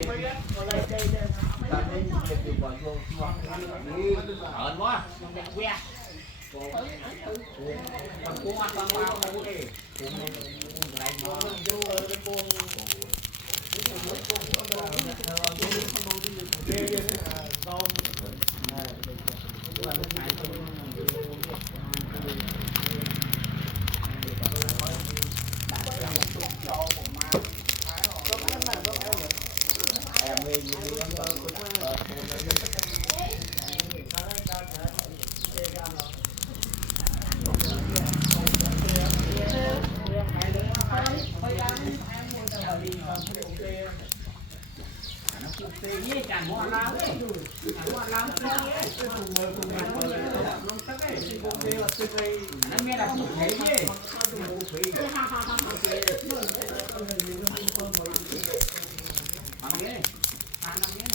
ợn quá còn cuốn ăn con bao đâu đi chẳng mua lắm đấy, chẳng mua lắm đấy, nó nghe là phụ thế chứ, bằng cái, ăn